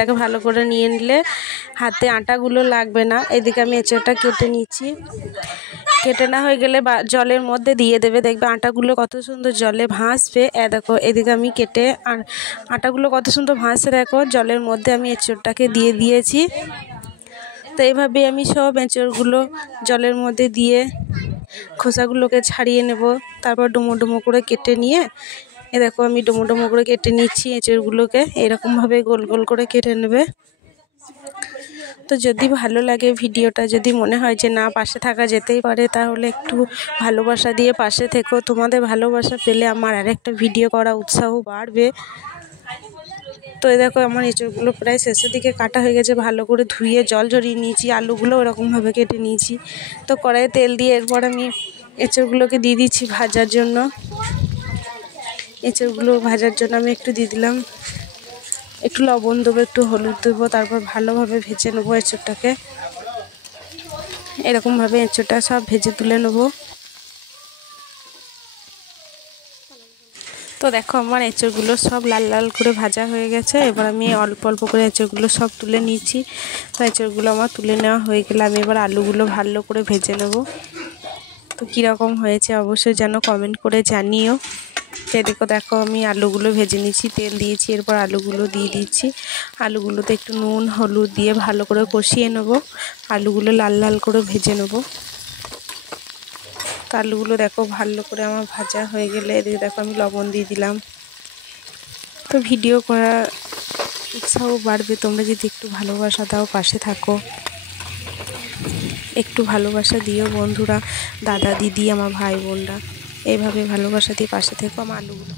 এঁচড়টাকে ভালো করে নিয়ে নিলে হাতে আটাগুলো লাগবে না। এদিকে আমি এঁচড়টা কেটে নিচ্ছি। কেটে না হয়ে গেলে জলের মধ্যে দিয়ে দেবে, দেখবে আটাগুলো কত সুন্দর জলে ভাসবে। দেখো এদিকে আমি কেটে আটাগুলো কত সুন্দর ভাসছে, দেখো জলের মধ্যে আমি এঁচড়টাকে দিয়ে দিয়েছি। তো এইভাবে আমি সব এঁচড়গুলো জলের মধ্যে দিয়ে খোসাগুলোকে ছাড়িয়ে নেব। তারপর ডুমো ডুমো করে কেটে নিয়ে দেখো আমি ডুমো ডুমো করে কেটে নিচ্ছি এঁচড়গুলোকে। এরকমভাবে গোল গোল করে কেটে নেবে। তো যদি ভালো লাগে ভিডিওটা, যদি মনে হয় যে না পাশে থাকা যেতেই পারে, তাহলে একটু ভালোবাসা দিয়ে পাশে থেকো। তোমাদের ভালোবাসা পেলে আমার আরেকটা ভিডিও করা উৎসাহ বাড়বে। তো এই দেখো আমার এঁচড়গুলো প্রায় শেষের দিকে কাটা হয়ে গেছে। ভালো করে ধুয়ে জল ঝরিয়ে নিয়েছি। আলুগুলো ওরকমভাবে কেটে নিয়েছি। তো কড়াইয়ে তেল দিয়ে এরপর আমি এঁচড়গুলোকে দিয়ে দিচ্ছি ভাজার জন্য। এঁচড়গুলো ভাজার জন্য আমি একটু দিয়ে দিলাম, একটু লবণ দেবো, একটু হলুদ দেবো। তারপর ভালোভাবে ভেজে নেবো এঁচড়টাকে। এরকমভাবে এঁচড়টা সব ভেজে তুলে নেবো। তো দেখো আমার এঁচড়গুলো সব লাল লাল করে ভাজা হয়ে গেছে। এবার আমি অল্প অল্প করে এঁচড়গুলো সব তুলে নিচ্ছি। তো এঁচড়গুলো আমার তুলে নেওয়া হয়ে গেলে আমি এবার আলুগুলো ভালো করে ভেজে নেব। তো কীরকম হয়েছে অবশ্যই যেন কমেন্ট করে জানিও। এদিকে দেখো আমি আলুগুলো ভেজে নিচ্ছি, তেল দিয়েছি, এরপর আলুগুলো দিয়ে দিচ্ছি। আলুগুলোতে একটু নুন হলুদ দিয়ে ভালো করে কষিয়ে নেব। আলুগুলো লাল লাল করে ভেজে নেব। তো আলুগুলো দেখো ভালো করে আমার ভাজা হয়ে গেলে এদিকে দেখো আমি লবণ দিয়ে দিলাম। তো ভিডিও করা উৎসাহ বাড়বে তোমরা যদি একটু ভালোবাসা দাও, পাশে থাকো। একটু ভালোবাসা দিও বন্ধুরা, দাদা দিদি আমার ভাই বোনরা, এইভাবে ভালোবাসা দিয়ে পাশে থেকো। আমার আলুগুলো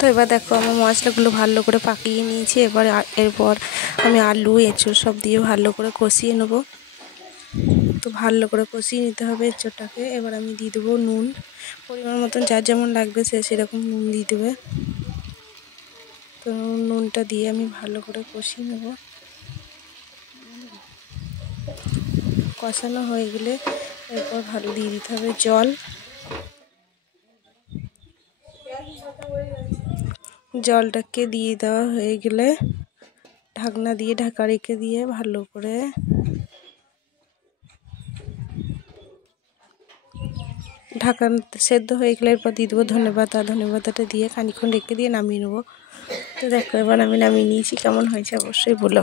তো এবার দেখো আমার মশলাগুলো ভালো করে পাকিয়ে নিয়েছি। এরপর আমি আলু এঁচড় সব দিয়ে ভালো করে কষিয়ে নেব। তো ভালো করে কষিয়ে নিতে হবে এঁচড়টাকে। এবার আমি দিয়ে দেবো নুন, পরিমাণ মতন যার যেমন লাগবে সেরকম নুন দিয়ে দেবে। তো নুনটা দিয়ে আমি ভালো করে কষিয়ে নেব। কষানো হয়ে গেলে এরপর ভালো দিয়ে দিতে হবে জল। জলটাকে দিয়ে দেওয়া হয়ে গেলে ঢাকনা দিয়ে ঢাকা রেখে দিয়ে ভালো করে ঢাকা সেদ্ধ হয়ে গেলে এরপর দিয়ে দেবো ধনেপাতা, ধনেপাতাটা দিয়ে খানিকক্ষণ রেখে দিয়ে নামিয়ে নেবো। তো দেখো এবার আমি নামিয়ে নিয়েছি, কেমন হয়েছে অবশ্যই বলো।